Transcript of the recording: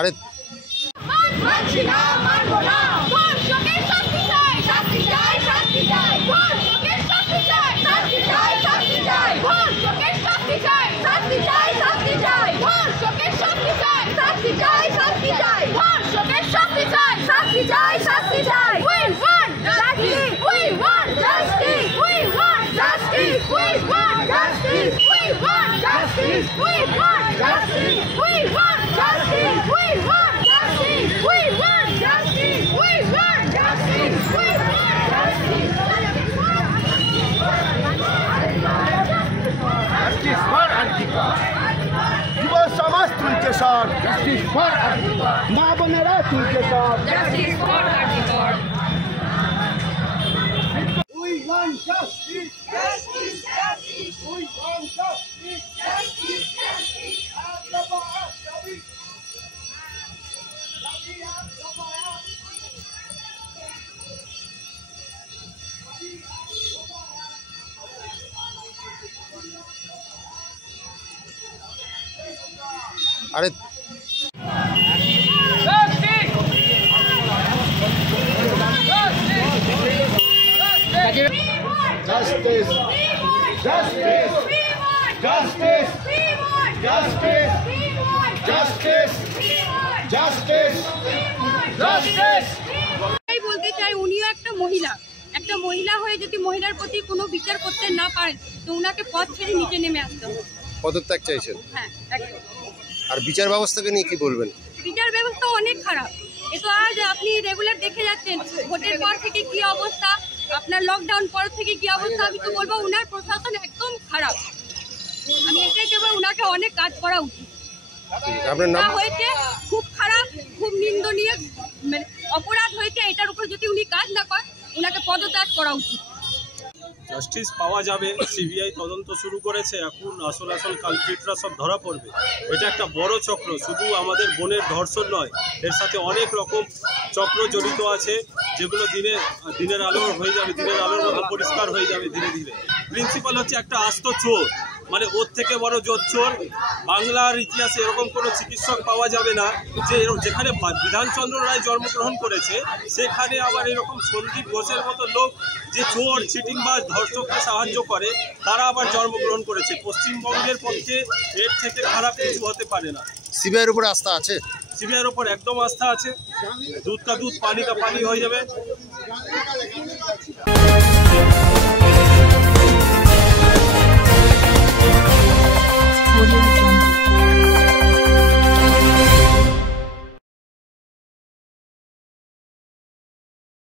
আরে युव समाज तुलके साथ जस्टिस फॉर आर्टिकल मां बनेरा तुलके साथ justice for article we want justice justice justice we want justice justice justice আরে justice justice justice justice justice justice justice বলতে চাই উনিও একটা মহিলা হয়ে যদি মহিলার প্রতি কোনো বিচার করতে না পারেন তো উনাকে পথ ছেড়ে নিচে নেমে আসতে হবে। পদত্যাগ চাইছেন? হ্যাঁ একদম। আর বিচার ব্যবস্থাকে নিয়ে কি বলবেন? বিচার ব্যবস্থা অনেক খারাপ। এ তো আজ আপনি রেগুলার দেখে যাচ্ছেন ভোটের পর থেকে কি অবস্থা, আপনার লকডাউন পর থেকে কি অবস্থা। আমি তো বলবো উনার প্রশাসন একদম খারাপ। আমি এটাই দেবো উনাকে অনেক কাজ করা উচিত। আপনার নাম? হয়েছে খুব খারাপ, খুব নিন্দনীয় অপরাধ হয়েছে। এটার উপর যদি উনি কাজ না করেন উনাকে পদত্যাগ করা উচিত। জাস্টিস পাওয়া যাবে, সিবিআই তদন্ত শুরু করেছে, এখন আসল কালপ্রিটরা সব ধরা পড়বে। এটা একটা বড় চক্র, শুধু আমাদের বোনের ধর্ষণ নয়, এর সাথে অনেক রকম চক্র জড়িত আছে, যেগুলো দিনের আলো হয়ে যাবে, দিনের আলোর মতো পরিষ্কার হয়ে যাবে ধীরে ধীরে। প্রিন্সিপাল হচ্ছে একটা আস্ত চোর, মানে ওর থেকে বড় জোচ্চোর বাংলার ইতিহাসে এরকম কোনো চিকিৎসক পাওয়া যাবে না যে যেখানে বিধানচন্দ্র রায় জন্মগ্রহণ করেছে সেখানে আবার এরকম সন্দীপ ঘোষের মতো লোক যে চোর চিটিংবাজ ধর্ষককে সাহায্য করে তারা আবার জন্মগ্রহণ করেছে। পশ্চিমবঙ্গের পক্ষে এর থেকে খারাপ কিছু হতে পারে না। সিবিআইয়ের উপর আস্থা আছে? সিবিআইয়ের উপর একদম আস্থা আছে। দুধ কা দুধ পানি কা পানি হয়ে যাবে।